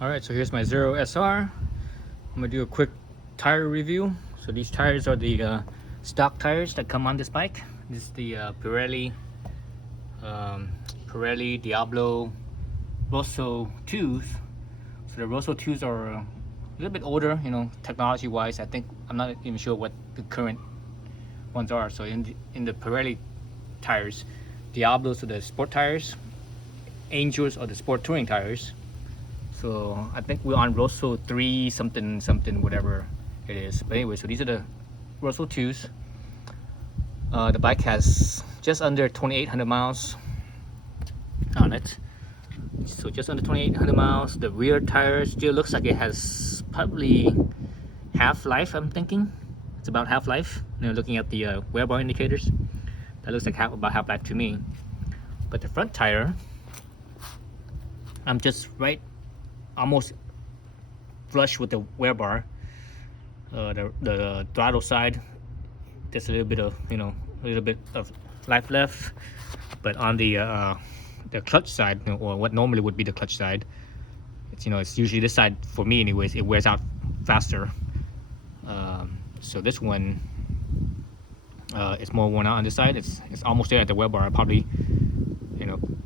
Alright, so here's my Zero SR. I'm gonna do a quick tire review. So these tires are the stock tires that come on this bike. This is the Pirelli Diablo Rosso 2s. So the Rosso 2s are a little bit older, technology wise. I think I'm not even sure what the current ones are. So in the Pirelli tires, Diablos are the sport tires, Angels are the sport touring tires. So I think we're on Rosso 3 something whatever it is. But anyway, so these are the Rosso 2s. The bike has just under 2,800 miles on it. So just under 2,800 miles. The rear tire still looks like it has probably half life, I'm thinking. It's about half life. Looking at the wear bar indicators, that looks like about half life to me. But the front tire, I'm just almost flush with the wear bar. The throttle side, just a little bit of life left. But on the clutch side, or what normally would be the clutch side, it's usually this side for me anyways. It wears out faster. So this one, it's more worn out on this side. It's almost there at the wear bar, probably.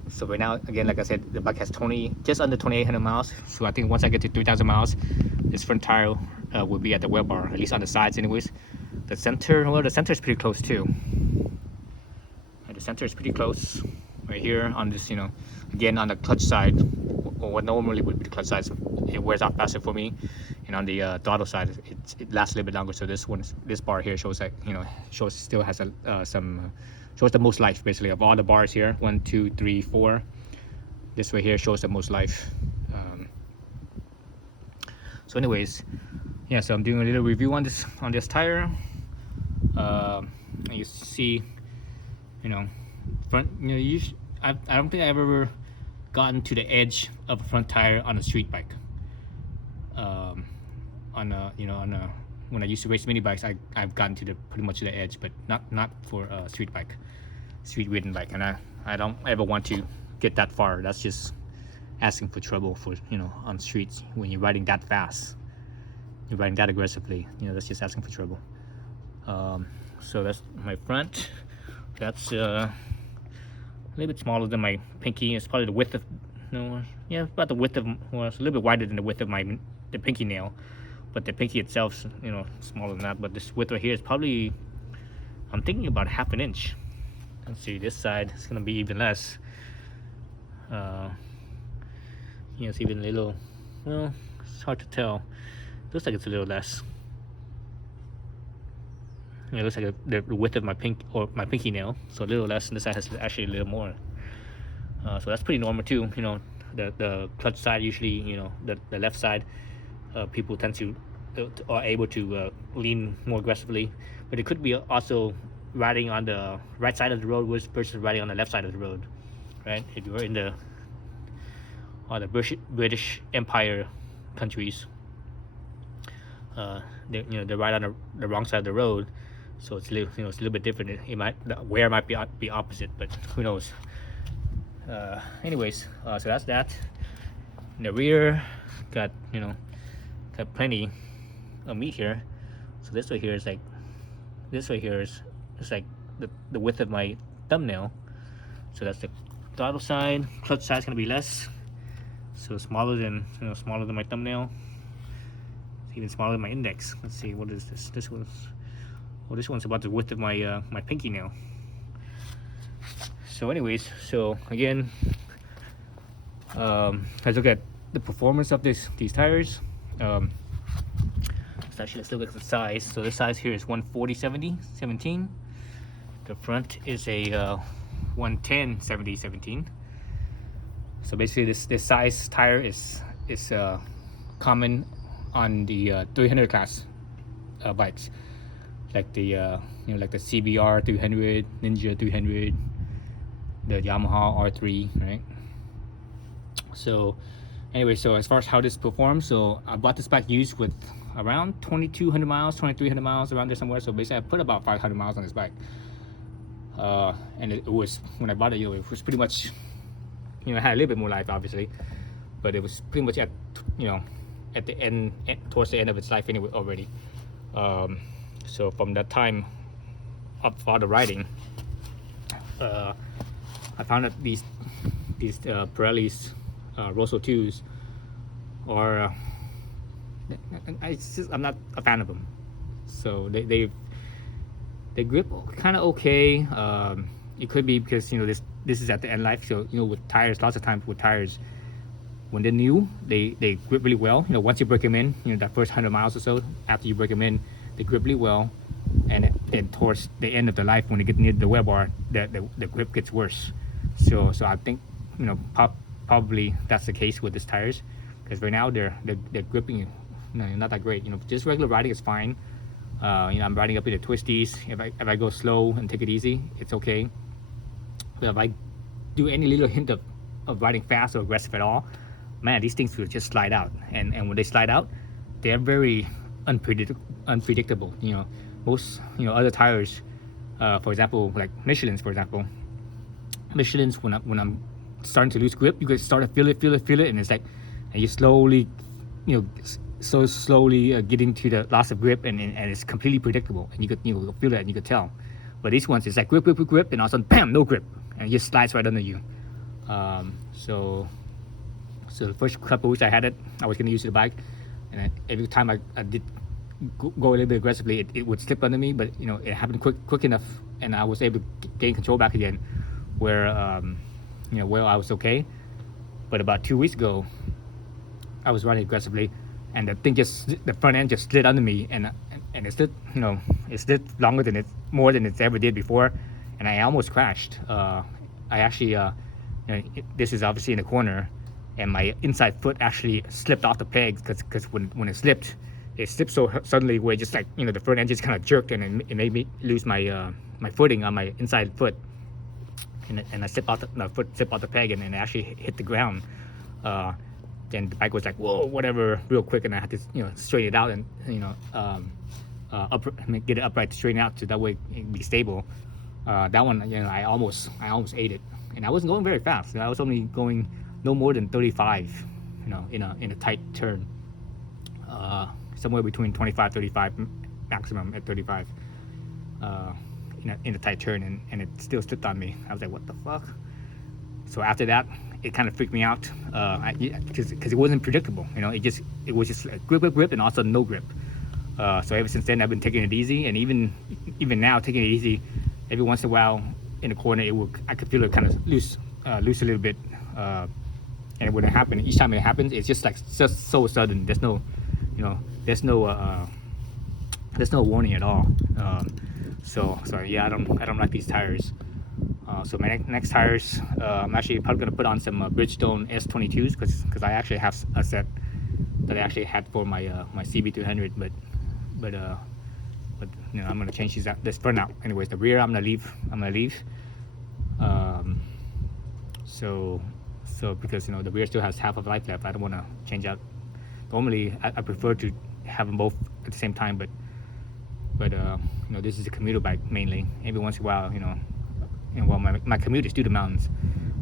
So right now, again, like I said, the bike has just under 2,800 miles. So I think once I get to 3,000 miles, this front tire will be at the wear bar, at least on the sides anyways. The center is pretty close too. And the center is pretty close right here on this, again, on the clutch side, or what normally would be the clutch side, it wears out faster for me. And on the throttle side, it lasts a little bit longer. So this bar here shows like, still has shows the most life basically of all the bars here. 1, 2, 3, 4. This way here shows the most life. So anyways, yeah, so I'm doing a little review on this tire. And you see, front, I don't think I've ever gotten to the edge of a front tire on a street bike. When I used to race mini bikes, I've gotten to pretty much to the edge, but not for a street ridden bike. And I don't ever want to get that far. That's just asking for trouble for on streets when you're riding that fast, you're riding that aggressively. That's just asking for trouble. So that's my front. That's a little bit smaller than my pinky. It's probably the width of about the width of, well, it's a little bit wider than the width of the pinky nail. But the pinky itself, smaller than that. But this width right here is probably, I'm thinking about half an inch. Let's see, this side is gonna be even less. It's even a little, well, it's hard to tell. Looks like it's a little less. It looks like the width of my pinky nail, so a little less, and this side has actually a little more. So that's pretty normal too. The clutch side usually, the left side, people tend to are able to lean more aggressively, but it could be also riding on the right side of the road versus riding on the left side of the road, right? If you're in the British Empire countries, they ride on the wrong side of the road, so it's a little bit different. The wear might be opposite, but who knows? Anyways, so that's that. In the rear, got plenty of meat here. So this right here is like the width of my thumbnail. So that's the throttle side. Clutch side is gonna be less, so smaller than my thumbnail. It's even smaller than my index. Let's see, what is this? This one's about the width of my my pinky nail. So anyways, so again, let's look at the performance of these tires. Let's look at the size. So the size here is 140/70/17. The front is a 110/70/17. So basically, this size tire is common on the 300 class bikes, like the like the CBR 300, Ninja 300, the Yamaha R3, right? So anyway, so as far as how this performs, so I bought this bike used with around 2,200 miles, 2,300 miles, around there somewhere. So basically I put about 500 miles on this bike. And it was, when I bought it, it was pretty much, it had a little bit more life obviously, but it was pretty much at at the end, towards the end of its life anyway already. So from that time up for the riding, I found that these Pirelli's Rosso 2s are I'm not a fan of them. So they grip kind of okay. It could be because this is at the end life. So with tires, lots of times with tires, when they're new, they grip really well. Once you break them in, that first 100 miles or so after you break them in, they grip really well. And then towards the end of the life, when they get near the wear bar, the grip gets worse. So I think probably that's the case with these tires, because right now they're gripping not that great. Just regular riding is fine. I'm riding up in the twisties. If I go slow and take it easy, it's okay. But if I do any little hint of riding fast or aggressive at all, man, these things will just slide out. And when they slide out, they're very unpredictable. Most other tires, for example, like Michelin's, when I'm starting to lose grip, you can start to feel it, and it's like, and you slowly, so slowly getting to the loss of grip, and it's completely predictable, and you could feel it and you could tell. But these ones, it's like grip, and all of a sudden, bam, no grip, and it just slides right under you. So the first couple of weeks I had it, I was getting used to the bike, and every time I did go a little bit aggressively, it would slip under me, but it happened quick enough, and I was able to gain control back again, where where I was okay. But about 2 weeks ago, I was running aggressively, and the thing the front end just slid under me, and it slid it slid more than it's ever did before, and I almost crashed. I actually this is obviously in the corner, and my inside foot actually slipped off the pegs, because when it slipped so suddenly, where just like the front end just kind of jerked, and it made me lose my my footing on my inside foot, and I slipped off the peg, and it actually hit the ground. Then the bike was like, whoa, whatever, real quick, and I had to straighten it out, and get it upright to straighten out, so that way it be stable. That one, I almost ate it, and I wasn't going very fast. I was only going no more than 35, in a tight turn. Somewhere between 25, 35, maximum at 35, in a tight turn, and it still slipped on me. I was like, what the fuck? So after that, it kind of freaked me out, because it wasn't predictable. It was just like grip, and also no grip. So ever since then, I've been taking it easy, and even now, taking it easy, every once in a while in the corner, I could feel it kind of loose a little bit, and when it happened, each time it happens, it's just so sudden. There's no warning at all. So yeah, I don't like these tires. So my next tires, I'm actually probably gonna put on some Bridgestone S22s, because I actually have a set that I actually had for my my CB200, but I'm gonna change these out. This for now. Anyways, the rear I'm gonna leave. So because the rear still has half of life left, I don't want to change out. Normally I prefer to have them both at the same time, but this is a commuter bike mainly. Every once in a while, well, my commute is through the mountains,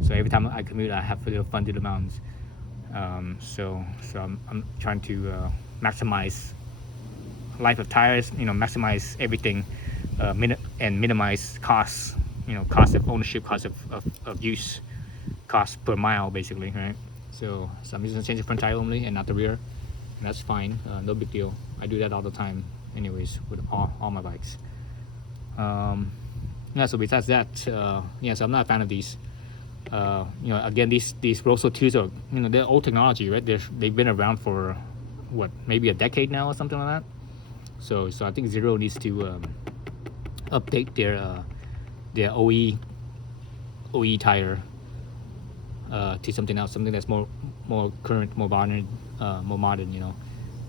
so every time I commute, I have a little fun through the mountains. So I'm trying to maximize life of tires, maximize everything, and minimize costs, cost of ownership, cost of use, cost per mile, basically, right? So I'm just gonna change the front tire only and not the rear, and that's fine. No big deal. I do that all the time anyways with all my bikes. So besides that, so I'm not a fan of these. Again, these Rosso 2s are, they're old technology, right? They've been around for what, maybe a decade now or something like that. So I think Zero needs to update their OE tire to something else, something that's more current, more modern.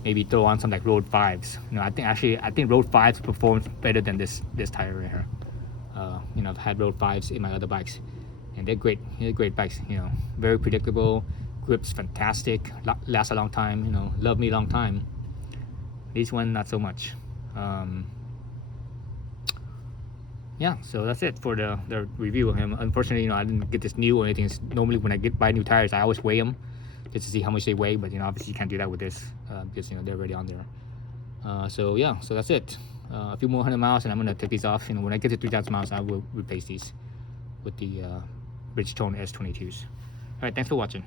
Maybe throw on some like Road 5s. I think Road 5s performs better than this tire right here. I've had Road 5s in my other bikes, and they're great. They're great bikes. Very predictable, grips fantastic, last a long time. Love me long time. This one not so much. So that's it for the review of him. Unfortunately, I didn't get this new or anything. Normally when I buy new tires, I always weigh them just to see how much they weigh. But obviously you can't do that with this because they're already on there. So yeah, so that's it. A few more 100 miles and I'm gonna take these off. When I get to 3,000 miles, I will replace these with the Bridgestone S22s. All right, thanks for watching.